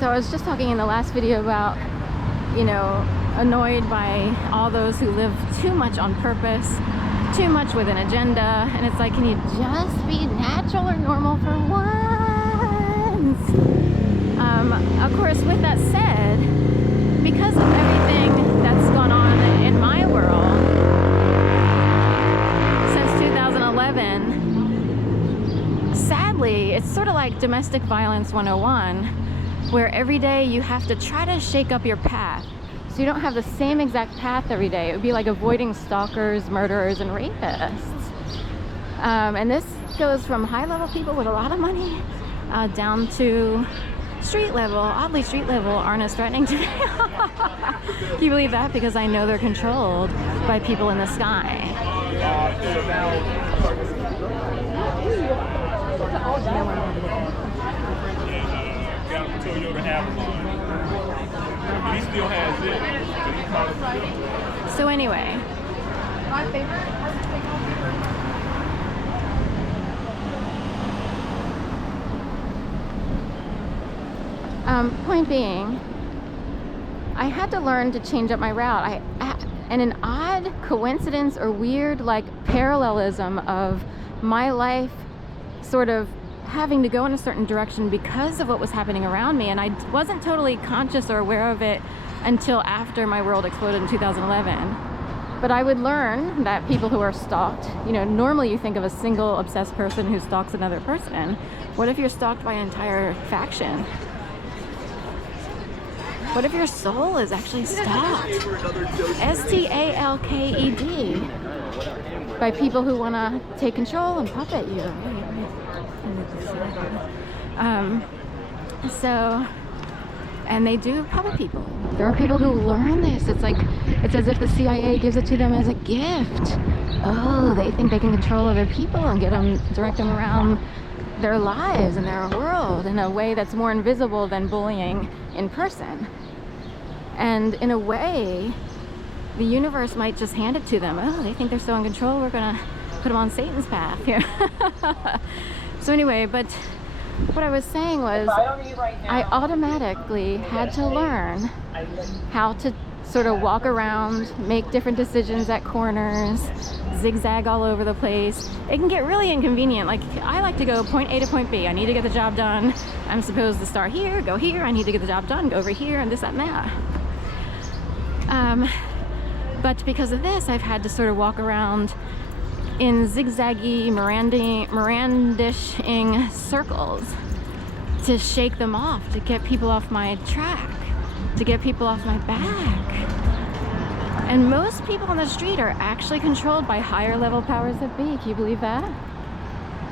So I was just talking in the last video about, you know, annoyed by all those who live too much on purpose, too much with an agenda, and it's like, can you just be natural or normal for once? Of course, with that said, because of everything that's gone on in my world since 2011, sadly, it's sort of like domestic violence 101, where every day you have to try to shake up your path. So you don't have the same exact path every day. It would be like avoiding stalkers, murderers, and rapists. And this goes from high-level people with a lot of money down to street level. Oddly, street level aren't as threatening to me. Can you believe that? Because I know they're controlled by people in the sky. So anyway, my favorite. Point being, I had to learn to change up my route. And an odd coincidence or weird like parallelism of my life sort of having to go in a certain direction because of what was happening around me, and I wasn't totally conscious or aware of it until after my world exploded in 2011. But I would learn that people who are stalked, you know, normally you think of a single obsessed person who stalks another person. What if you're stalked by an entire faction? What if your soul is actually stalked? S-T-A-L-K-E-D. By people who want to take control and puppet you. And they do puppet people. There are people who learn this. It's like, it's as if the CIA gives it to them as a gift. Oh, they think they can control other people and direct them around their lives and their world in a way that's more invisible than bullying in person. And in a way, the universe might just hand it to them. Oh, they think they're so in control, we're gonna put them on Satan's path here. So anyway, but what I was saying was, I automatically had to learn how to sort of walk around, make different decisions at corners, zigzag all over the place. It can get really inconvenient. Like, I like to go point A to point B. I need to get the job done. I'm supposed to start here, go here. I need to get the job done, go over here, and this, that, and that. But because of this, I've had to sort of walk around in zigzaggy, Mirandishing circles to shake them off, to get people off my track, to get people off my back. And most people on the street are actually controlled by higher level powers that be. Can you believe that?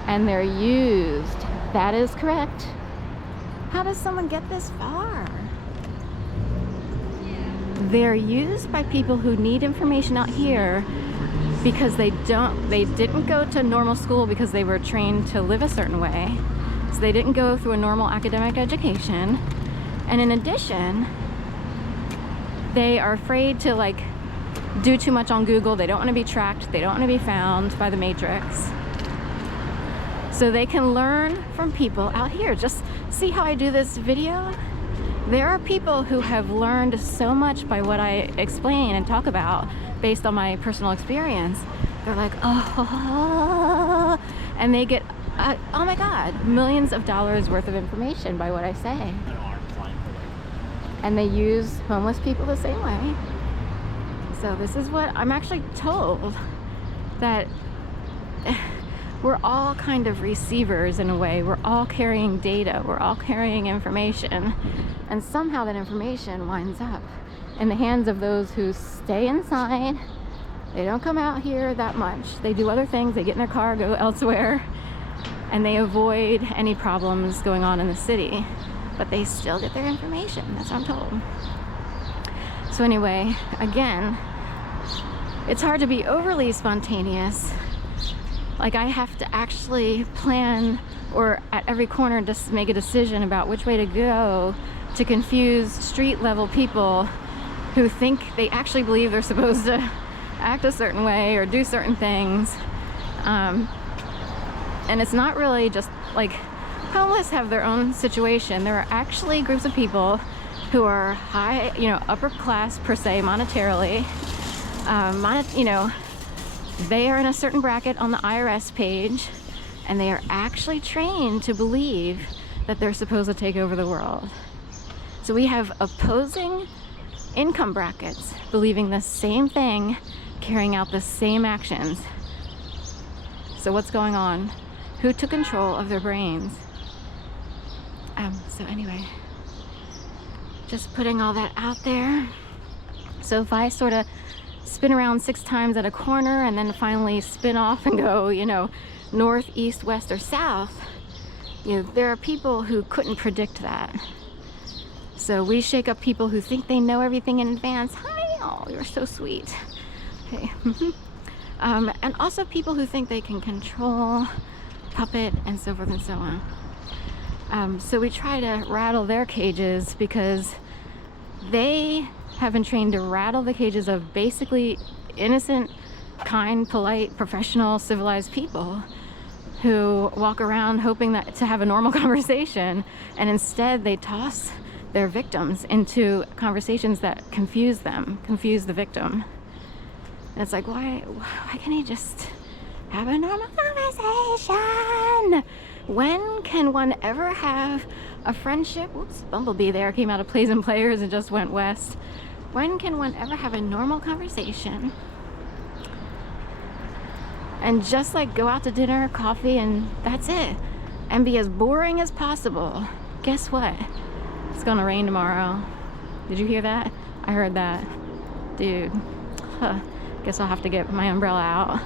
And they're used. That is correct. How does someone get this far? They're used by people who need information out here because they didn't go to normal school because they were trained to live a certain way. So they didn't go through a normal academic education. And in addition, they are afraid to like do too much on Google. They don't want to be tracked. They don't want to be found by the Matrix. So they can learn from people out here. Just see how I do this video? There are people who have learned so much by what I explain and talk about based on my personal experience. They're like, oh, and they get, oh my God, millions of dollars worth of information by what I say. And they use homeless people the same way. So this is what I'm actually told, that we're all kind of receivers in a way. We're all carrying data. We're all carrying information. And somehow that information winds up in the hands of those who stay inside. They don't come out here that much. They do other things. They get in their car, go elsewhere, and they avoid any problems going on in the city. But they still get their information. That's what I'm told. So anyway, again, it's hard to be overly spontaneous. Like, I have to actually plan, or at every corner just make a decision about which way to go to confuse street level people who think they actually believe they're supposed to act a certain way or do certain things. And it's not really just like homeless have their own situation. There are actually groups of people who are high, upper class per se monetarily. They are in a certain bracket on the IRS page, and they are actually trained to believe that they're supposed to take over the world. So we have opposing income brackets believing the same thing, carrying out the same actions. So what's going on? Who took control of their brains? So anyway, just putting all that out there. So if I sort of spin around 6 times at a corner and then finally spin off and go, north, east, west, or south, there are people who couldn't predict that. So we shake up people who think they know everything in advance. Hi, oh, you're so sweet. Okay. And also people who think they can control, puppet, and so forth and so on. So we try to rattle their cages because they have been trained to rattle the cages of basically innocent, kind, polite, professional, civilized people who walk around hoping to have a normal conversation, and instead they toss their victims into conversations that confuse the victim. And it's like, why can't he just have a normal conversation? When can one ever have a friendship? Oops, Bumblebee there came out of Plays and Players and just went west. When can one ever have a normal conversation and just go out to dinner, coffee, and that's it, and be as boring as possible? Guess what? It's gonna rain tomorrow. Did you hear that? I heard that. Dude. Guess I'll have to get my umbrella out.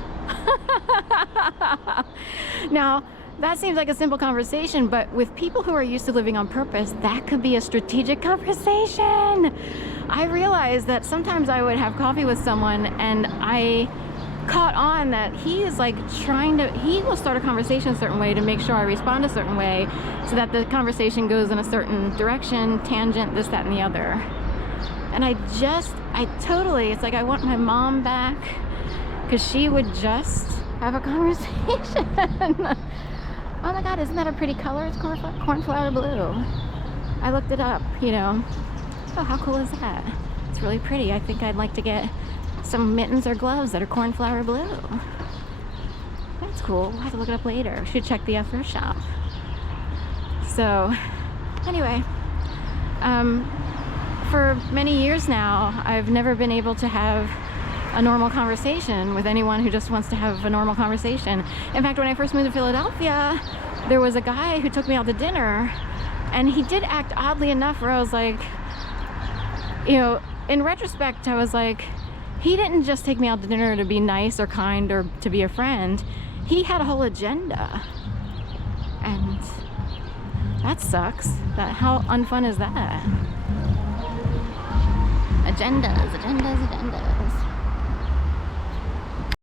Now, that seems like a simple conversation, but with people who are used to living on purpose, that could be a strategic conversation. I realized that sometimes I would have coffee with someone and I caught on that he is he will start a conversation a certain way to make sure I respond a certain way so that the conversation goes in a certain direction, tangent, this, that, and the other. And it's like I want my mom back, because she would just have a conversation. Oh my God, isn't that a pretty color? It's cornflower blue. I looked it up, Oh, how cool is that? It's really pretty. I think I'd like to get some mittens or gloves that are cornflower blue. That's cool. We'll have to look it up later. We should check the thrift shop. So, anyway, for many years now, I've never been able to have a normal conversation with anyone who just wants to have a normal conversation. In fact, when I first moved to Philadelphia, there was a guy who took me out to dinner, and he did act oddly enough where I was like, in retrospect, I was like, he didn't just take me out to dinner to be nice or kind or to be a friend. He had a whole agenda. And that sucks. How unfun is that? Agendas.